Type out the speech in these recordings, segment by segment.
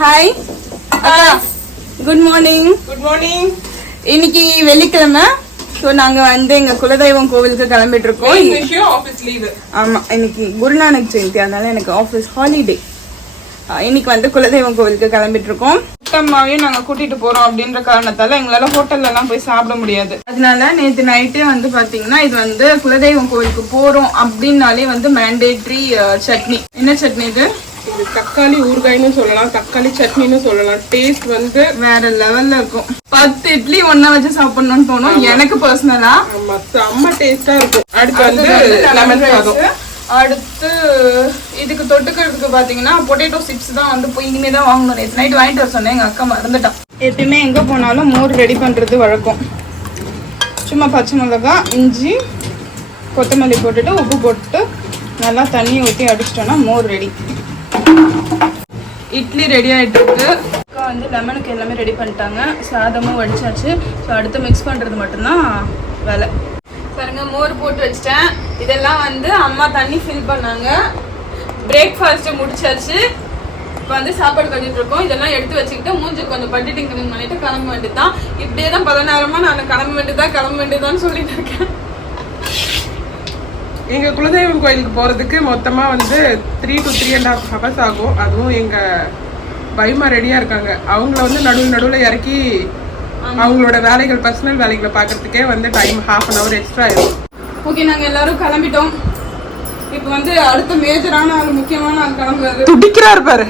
Hi அக்கா, good morning. Good morning. இன்னைக்கு வெள்ளிக்கிழமை. ஸோ நாங்க வந்து எங்க குலதெய்வம் கோவிலுக்கு கிளம்பிட்டு இருக்கோம். Office leave. ஆமா, இன்னைக்கு குருநானக் ஜெயந்தி, அதனால எனக்கு ஆஃபீஸ் ஹாலிடே. இன்னைக்கு வந்து குலதெய்வம் கோவிலுக்கு கிளம்பிட்டு இருக்கோம். அம்மாவையும் நாங்க கூட்டிட்டு போறோம் அப்படின்ற காரணத்தால எங்களால ஹோட்டல்ல எல்லாம் போய் சாப்பிட முடியாது. அதனால நேற்று நைட்டே வந்து பாத்தீங்கன்னா இது வந்து குலதெய்வம் கோவிலுக்கு போறோம் அப்படின்னாலே வந்து மேண்டேட்ரி சட்னி. என்ன சட்னி இது? இது தக்காளி ஊறுகாய்னு சொல்லலாம், தக்காளி சட்னின்னு சொல்லலாம். டேஸ்ட் வந்து வேற லெவல்ல இருக்கும். 10 இட்லி ஒன்னா வச்சு சாப்பிடணும்னு தோணும் எனக்கு பர்சனலா. ஆமா, செம்ம டேஸ்டா இருக்கும். அடுத்து வந்து லெமன் சாதம். அடுத்து இதுக்கு தொட்டுக்கிறதுக்கு பாத்தீங்கன்னா பொட்டேட்டோ சிப்ஸ் தான் வந்து போய் இனிமே தான் வாங்கணும். நேற்று நைட் வாங்கிட்டு வர சொன்னேன், எங்க அக்கா மறந்துட்டான். எப்பயுமே எங்க போனாலும் மோர் ரெடி பண்றது வழக்கம். சும்மா பச்சை மிளகாய், இஞ்சி, கொத்தமல்லி போட்டுட்டு உப்பு போட்டுட்டு நல்லா தண்ணி ஊற்றி அடிச்சிட்டோம்னா மோர் ரெடி. இட்லி ரெடி ஆகிட்டு இருக்கு. அக்கா வந்து லெமனுக்கு எல்லாமே ரெடி பண்ணிட்டாங்க, சாதமும் வடிச்சாச்சு. ஸோ அடுத்து மிக்ஸ் பண்ணுறது மட்டும்தான் வேலை. பாருங்க, மோர் போட்டு வச்சிட்டேன். இதெல்லாம் வந்து அம்மா தண்ணி ஃபில் பண்ணாங்க. பிரேக்ஃபாஸ்ட்டு முடிச்சாச்சு. இப்போ வந்து சாப்பாடு கட்டிட்டு இருக்கோம். இதெல்லாம் எடுத்து வச்சுக்கிட்டு மூஞ்சி கொஞ்சம் பட்டிட்டு கிளம்பி பண்ணிட்டு கிளம்ப வேண்டியதுதான். இப்படியே தான் 10 நேரமாக நான் கிளம்ப வேண்டியதான்னு சொல்லிட்டு இருக்கேன். எங்க குலதெய்வம் கோயிலுக்கு போறதுக்கு மொத்தமா வந்து 3 to 3.5 hours ஆகும். அதுவும் எங்க பைமா ரெடியா இருக்காங்க. அவங்கள வந்து நடுவில் இறக்கி அவங்களோட வேலைகள், பர்சனல் வேலைகளை பார்க்கறதுக்கே வந்து டைம் 1/2 hour எக்ஸ்ட்ரா ஆயிடும். ஓகே, நாங்க எல்லாரும் கிளம்பிட்டோம். இப்போ வந்து அடுத்த மேஜரான ஆள், முக்கியமான ஆள் கிளம்புறாரு. துடிக்கிறாரு பாரு.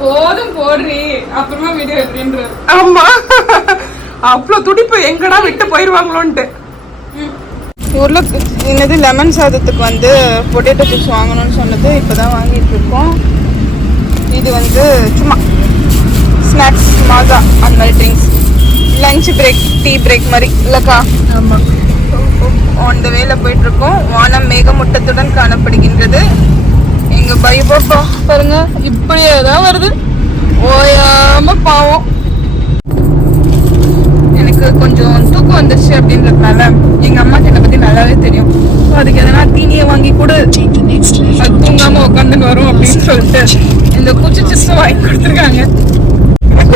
போதும் போடுறி, அப்புறமா வீடியோ எடுத்துன்ற. ஆமா, அவ்வளவு துடிப்பு. எங்கடா விட்டு போயிருவாங்களோன்ட்டு. உருளைக்கு என்னது லெமன் சாதத்துக்கு வந்து பொட்டேட்டோ சிப்ஸ் வாங்கணும்னு சொன்னது இப்போதான் வாங்கிட்டு இருக்கோம். இது வந்து சும்மா ஸ்நாக்ஸ், மாசா அந்த மாதிரி drinks, lunch break, tea break மாதிரி இல்லைக்கா? ஆமாம். ஆன் த வேல போயிட்டு இருக்கோம். வானம் மேகமூட்டத்துடன் காணப்படுகின்றது. எங்க பைபாப்பா பாருங்க, இப்படியே தான் வருது, ஓயாம பாவம். எனக்கு கொஞ்சம் தூக்கம் வந்துருச்சு அப்படின்றதுனால எங்க அம்மாக்கு என்னை பத்தி நல்லாவே தெரியும். அதுக்கு எதனா தீனியை வாங்கி கூட அது தூங்காம உட்காந்துன்னு வரும் அப்படின்னு சொல்லிட்டு இந்த குச்சி சிப்ஸ் வாங்கி கொடுத்துருக்காங்க.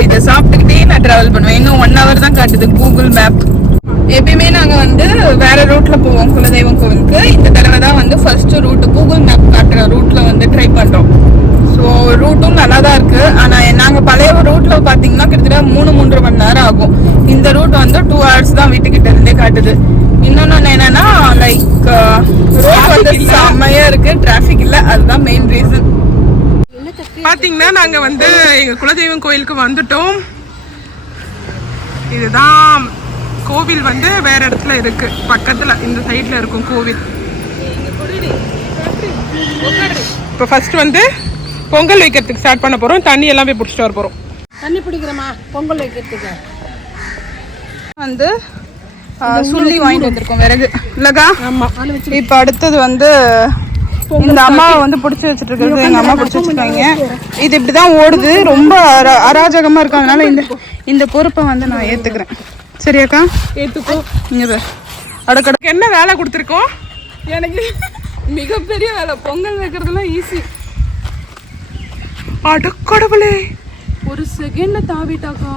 இதை சாப்பிட்டுக்கிட்டே நான் டிராவல் பண்ணுவேன். இன்னும் 1 hour தான் காட்டுது கூகுள் மேப். எப்பயுமே நாங்க வந்து வேற ரூட்ல போவோம் குலதெய்வம் கோவிலுக்கு. இந்த தடவை தான் வந்து ஃபர்ஸ்ட் ரூட் கூகுள் மேப் காட்டுற ரூட்ல வந்து ட்ரை பண்றோம். ஸோ ரூட்டும் நல்லா தான் இருக்கு. ஆனா நாங்க பழைய ரூட்ல பாத்தீங்கன்னா கிட்டத்தட்ட 3-3.5 மணி நேரம் ஆகும். இந்த ரூட் வந்து 2 hours தான் வீட்டுக்கிட்ட இருந்தே காட்டுது. இன்னொன்னு என்னன்னா லைக் ரோட் வந்து செம்மையா இருக்கு, டிராபிக் இல்ல, அதுதான் மெயின் ரீசன். பாத்தீங்கன்னா நாங்க வந்து எங்க குலதெய்வம் கோயிலுக்கு வந்துட்டோம். இதுதான் கோவில், வந்து வேற இடத்துல இருக்கு, பக்கத்துல இந்த சைட்ல இருக்கும் கோவில். இப்போ ஃபர்ஸ்ட் வந்து பொங்கல் வைக்கிறதுக்கு ஸ்டார்ட் பண்ண போறோம். தண்ணி எல்லாம் போய் பிடிச்சிட்டு வர போறோம். தண்ணி பிடிக்கிறோமா பொங்கல் வைக்கிறதுக்கு வந்து சுள்ளி வாங்கிட்டு வந்திருக்கோம், விறகு இல்லக்கா? ஆமா. இப்ப அடுத்தது வந்து இந்த அம்மாவை வந்து பிடிச்சி வச்சுட்டு இருக்கிறது எங்க அம்மா பிடிச்சி வச்சிருக்காங்க. இது இப்படிதான் ஓடுது, ரொம்ப அராஜகமா இருக்கு. அதனால இந்த பொறுப்பை வந்து நான் ஏத்துக்கிறேன். சரியாக்கா? ஏத்துக்கோ. இங்க அடக்கடக்கு என்ன வேலை கொடுத்துருக்கோம்? எனக்கு மிகப்பெரிய வேலை. பொங்கல் வைக்கிறதுலாம் ஈஸி. அடக்கடவுளே, ஒரு செகண்ட்ல தாவிட்டாக்கா.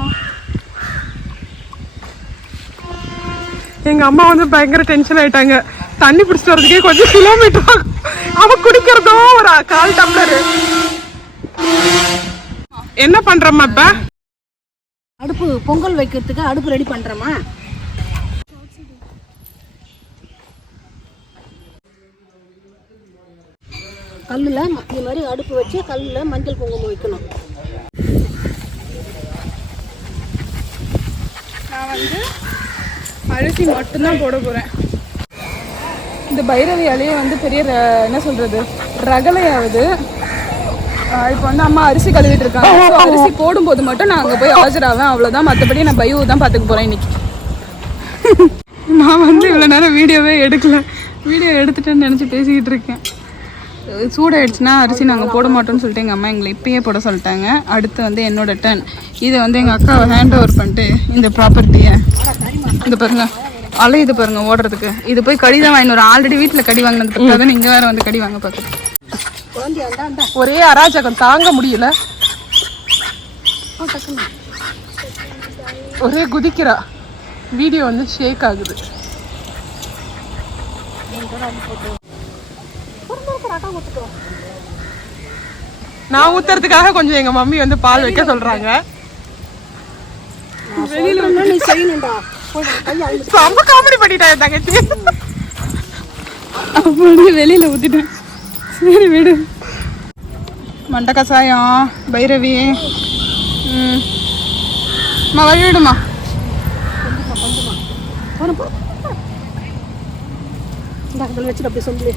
எங்க அம்மா வந்து பயங்கர டென்ஷன் ஆயிட்டாங்க. தண்ணி பிடிச்சிட்டு வரதுக்கே கொஞ்சம் கிலோமீட்டர் ஆகும். அவ குடிக்கிறதோ ஒரு 1/4 டம்ளர். என்ன பண்றோமா இப்ப? அடுப்பு பொங்கல் வைக்கிறதுக்கு அடுப்பு ரெடி பண்றோமா? கல்லுல இந்த மாதிரி அடுப்பு வச்சு கல்லுல மஞ்சள் குங்குமம் வைக்கணும். நான் வந்து அரிசி மட்டும்தான் போட போறேன். இந்த பைரவி அலையே வந்து பெரிய என்ன சொல்றது, ரகலையாவது. இப்போ வந்து அம்மா அரிசி கழுவிட்டு இருக்காங்க. அரிசி போடும்போது மட்டும் நான் அங்கே போய் ஆஜராவேன், அவ்வளோதான். மற்றபடி நான் பையு தான் பார்த்துக்க போறேன் இன்னைக்கு. நான் வந்து இவ்வளோ நேரம் வீடியோவே எடுக்கல, வீடியோ எடுத்துட்டேன்னு நினச்சி பேசிக்கிட்டு இருக்கேன். சூடாயிடுச்சுன்னா அரிசி நாங்கள் போட மாட்டோம்னு சொல்லிட்டு எங்கள் அம்மா எங்களை இப்பயே போட சொல்லிட்டாங்க. அடுத்து வந்து என்னோட டர்ன். இதை வந்து எங்கள் அக்காவை ஹேண்ட் ஓவர் பண்ணிட்டு இந்த ப்ராப்பர்ட்டியை இந்த பாருங்க அலையுது பாருங்க ஓடுறதுக்கு. இது போய் கடி தான் வாங்கினு வரும். ஆல்ரெடி வீட்டில் கடி வாங்கினது பத்தாதான் இங்கே வேற வந்து கடி வாங்க பார்க்குது. ஒரே அராஜகம் தாங்க முடியல. டக்குன்னு ஒரே குதிக்கிறா, வீடியோ வந்து ஷேக் ஆகுது. நான் ஊத்துறதுக்காக கொஞ்சம் எங்க மம்மி வந்து பால் வைக்க சொல்றாங்க. வெளியில நீ செய்யணும்டா. ரொம்ப காமெடி பண்ணிட்டா என் தங்கச்சி. அப்படி வெளியில ஊத்திட்டேன். சரி விடு. மண்டை கசாயம் பைரவி. வழி விடுமா. வச்சுட்டு அப்படி சொல்லி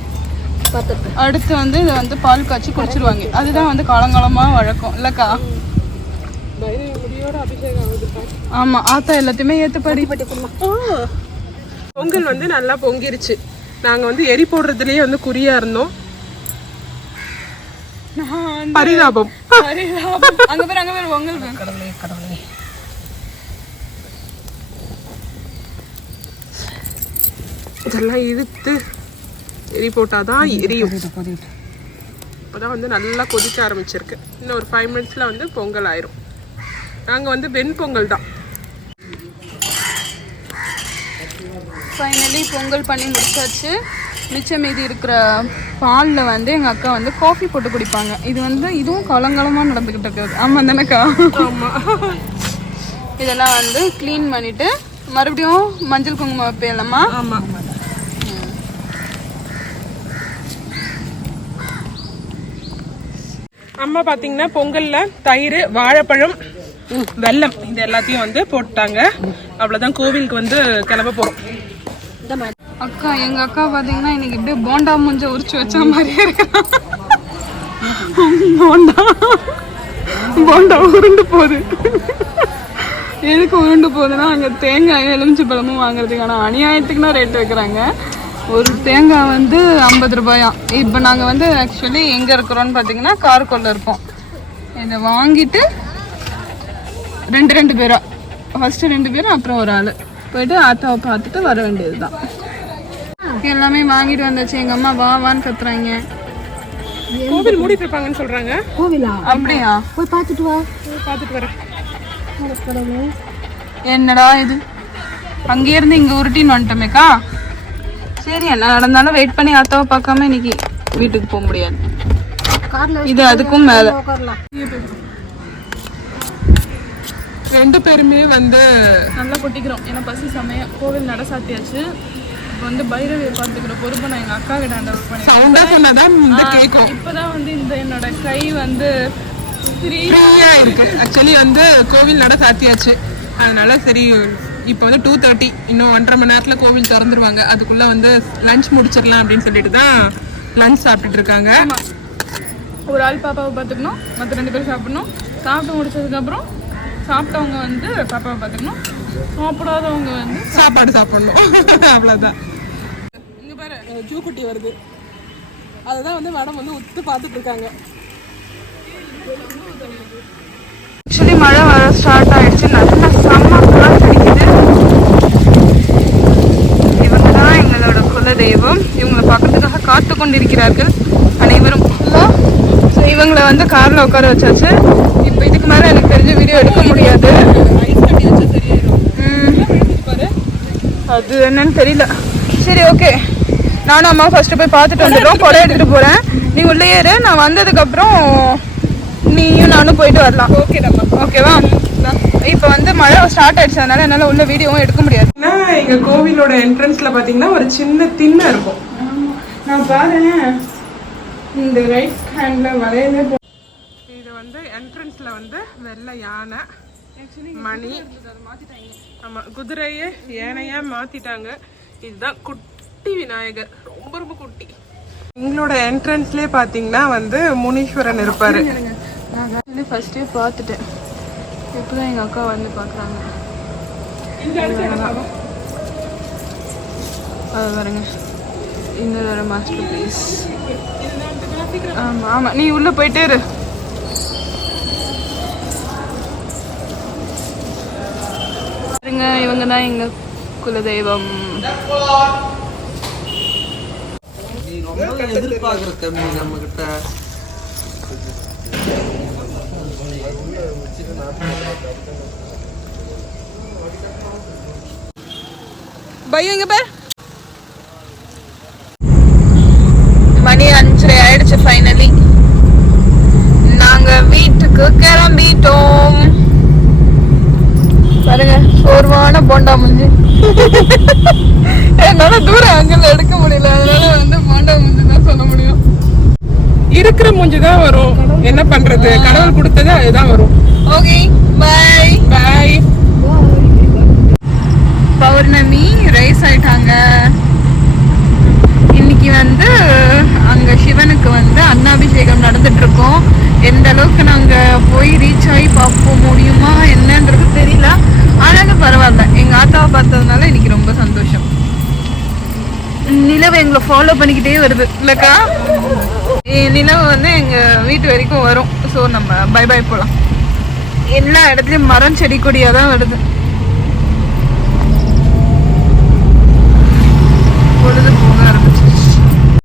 பார்த்துட்டு அடுத்து வந்து இதை வந்து பால் காய்ச்சி குடிச்சிருவாங்க. அதுதான் வந்து காலங்காலமா வழக்கம் இல்லக்கா. முடியோட அபிஷேகம் ஆகுதுப்பா. ஆமா, ஆத்தா எல்லாத்தையுமே ஏத்துப்படி. பொங்கல் வந்து நல்லா பொங்கிருச்சு. நாங்க வந்து எரி போடுறதுலயே வந்து குறியா இருந்தோம். பரிதாபம். அங்க பேர் பொங்கல். கடவுளே இதெல்லாம் இழுத்து எரி போட்டாதான் எரியும். இப்போதான் வந்து நல்லா கொதிக்க ஆரம்பிச்சிருக்கு. இன்னும் ஒரு 5 மினிட்ஸ்ல வந்து பொங்கல் ஆயிரும். நாங்க வந்து வெண்பொங்கல் தான். ஃபைனலி பொங்கல் பண்ணி முடிச்சாச்சு. மிச்சம் மீதி இருக்கிற பாலில் வந்து எங்கள் அக்கா வந்து காஃபி போட்டு குடிப்பாங்க. இது வந்து இதுவும் காலங்காலமாக நடந்துக்கிட்டு இருக்குது. ஆமாம் தானேக்கா? ஆமாம். இதெல்லாம் வந்து க்ளீன் பண்ணிவிட்டு மறுபடியும் மஞ்சள் குங்குமம் வைப்பேன்லம்மா. ஆமாம். அம்மா பார்த்தீங்கன்னா பொங்கலில் தயிர், வாழைப்பழம், வெல்லம் இது எல்லாத்தையும் வந்து போட்டாங்க. அவ்வளோதான், கோவிலுக்கு வந்து கிளம்ப போகிறோம். அக்கா எங்கள் அக்கா பார்த்தீங்கன்னா இன்னைக்கு இப்படியே போண்டா முஞ்ச உரிச்சு வச்ச மாதிரியே இருக்கிறான். போண்டா உருண்டு போகுது. எதுக்கு உருண்டு போகுதுன்னா அங்கே தேங்காய் எலுமிச்சி பழமும் வாங்குறதுக்கான அநியாயத்துக்குன்னா ரேட் வைக்கிறாங்க. ஒரு தேங்காய் வந்து 50 ரூபாயாம். இப்போ நாங்கள் வந்து ஆக்சுவலி எங்கே இருக்கிறோன்னு பார்த்தீங்கன்னா காரைக்குடியில் இருக்கோம். இதை வாங்கிட்டு ரெண்டு பேரா, ஃபர்ஸ்ட் 2 பேரும் அப்புறம் ஒரு ஆள் போயிட்டு ஆத்தாவை பார்த்துட்டு வர வேண்டியது தான். எல்லாமே வாங்கிட்டு வந்தாச்சு. எங்கள் அம்மா வான்னு கத்துறாங்க. கோவில் மூடிட்டு இருப்பாங்கன்னு சொல்றாங்க. கோவிலா? அப்படியா? போய் பார்த்துட்டு வா. பார்த்துட்டு வரேன். என்னடா இது, அங்கே இருந்து இங்கே உருட்டின்னு வந்துட்டோமேக்கா. சரி, என்ன நடந்தாலும் வெயிட் பண்ணி ஆத்தாவை பார்க்காம இன்னைக்கு வீட்டுக்கு போக முடியாது. இது அதுக்கும் மேல. 2 பேருமே வந்து நல்லா கொட்டிக்கிறோம். ஏன்னா பசி சமயம். கோவில் நட சாத்தியாச்சு. இப்போ வந்து பைரவியை பார்த்துக்கிற பொறுப்பை நான் எங்கள் அக்கா கிட்ட ஹேண்ட் ஓவர் பண்ணி சவுண்டா சொன்னாதான் வந்து கேட்கும். இப்போதான் வந்து இந்த என்னோட கை வந்து ஃப்ரீயா இருக்கு. ஆக்சுவலி வந்து கோவில் நட சாத்தியாச்சு. அதனால சரி, இப்போ வந்து 2:30, இன்னும் 1.5 மணி நேரத்துல கோவில் திறந்துருவாங்க. அதுக்குள்ள வந்து லஞ்ச் முடிச்சிடலாம் அப்படின்னு சொல்லிட்டு தான் லஞ்ச் சாப்பிட்டுட்டு இருக்காங்க. ஒரு ஆள் பாப்பாவை பார்த்துக்கணும், மற்ற 2 பேரும் சாப்பிடணும். சாப்பிட்டு முடிச்சதுக்கப்புறம் சாப்பிட்டவங்க வந்து பாப்பாவை பார்த்துக்கணும், சாப்பிடாதவங்க வந்து சாப்பாடு சாப்பிடணும். அவ்வளோதான். இங்கே பாரு, ஜூக்குட்டி வருது. அதுதான் வந்து மேடம் வந்து உத்து பார்த்துட்டு இருக்காங்க. ஆக்சுவலி மழை வர ஸ்டார்ட் ஆயிடுச்சு. நல்லா செம்ம காற்று அடிக்குது. இவங்க தான் எங்களோட குலதெய்வம். இவங்களை பார்க்கறதுக்காக காத்து கொண்டிருக்கிறார்கள் அனைவரும். ஸோ இவங்களை வந்து காரில் உட்கார வச்சாச்சு. இப்போ இதுக்கு மேலே எனக்கு தெரிஞ்ச வீடியோ எடுக்க முடியாது. அது என்னன்னு தெரியல. சரி, ஓகே, நானும் அம்மா ஃபர்ஸ்ட் போய் பார்த்துட்டு வந்துடுறோம். கொடை எடுத்துட்டு போறேன், நீ உள்ளே ஏறு. நான் வந்ததுக்கப்புறம் நீயும் நானும் போயிட்டு வரலாம். ஓகேவா? இப்போ வந்து மழை ஸ்டார்ட் ஆயிடுச்சு, அதனால என்னால் உள்ள வீடியோவும் எடுக்க முடியாது. எங்க கோவிலோட என்ட்ரன்ஸ்ல பாத்தீங்கன்னா ஒரு சின்ன திண்ணை இருக்கும். நான் பாருங்க, இந்த ரைட் ஹேண்ட்ல வளையல. இது வந்து என்ட்ரன்ஸ்ல வந்து வெள்ளை யானை, மணி, ஆமா குதிரையை யானையா மாத்திட்டாங்க. இதுதான் குட்டி விநாயகர், ரொம்ப ரொம்ப குட்டி. எங்களோட என்ட்ரன்ஸ்லயே பாத்தீங்கன்னா வந்து முனீஸ்வரன் இருப்பாரு. நான் ஃபர்ஸ்டே பார்த்துட்டேன். இப்போதான் எங்கள் அக்கா வந்து பார்க்குறாங்க. அது பாருங்க, இந்த மாஸ்டர் பீஸ். ஆமாம் ஆமாம், நீ உள்ளே போயிட்டே இரு. பாருங்க, இவங்க தான் எங்கள் குலதெய்வம். எதிர்பார்க்குற தம்பி நம்ம கிட்ட பையன் இங்க பார். மணி 5:30 ஆயிடுச்சு. ஃபைனலி நாங்க வீட்டுக்கு கிளம்பிட்டோம். பாருங்க சோர்வான போண்டா முஞ்சி. என்னால தூரம் அங்கல எடுக்க முடியல, அதனால வந்து போண்டா முஞ்சி தான் சொல்ல முடியும். இருக்கிற மூஞ்சி தான் வரும், என்ன பண்றது, கடவுள் கொடுத்தது அதுதான் வரும். Okay bye bye. Pournami rise ஆயிட்டாங்க. இன்னைக்கு வந்து அங்க சிவனுக்கு வந்து அன்னாபிஷேகம் நடந்துட்டு இருக்கோம். எந்த அளவுக்கு நாங்க போய் ரீச் ஆகி பார்க்க முடியுமா என்னன்றது தெரியல. ஆனாலும் பரவாயில்ல, எங்க ஆத்தாவை பார்த்ததுனால இன்னைக்கு ரொம்ப சந்தோஷம். நிலவு எங்களை ஃபாலோ பண்ணிக்கிட்டே வருது இல்லக்கா. நிலவு வந்து எங்க வீட்டு வரைக்கும் வரும். ஸோ நம்ம பை பை போகலாம். எல்லா இடத்துலயும் மரம் செடி கொடியா தான் வருது.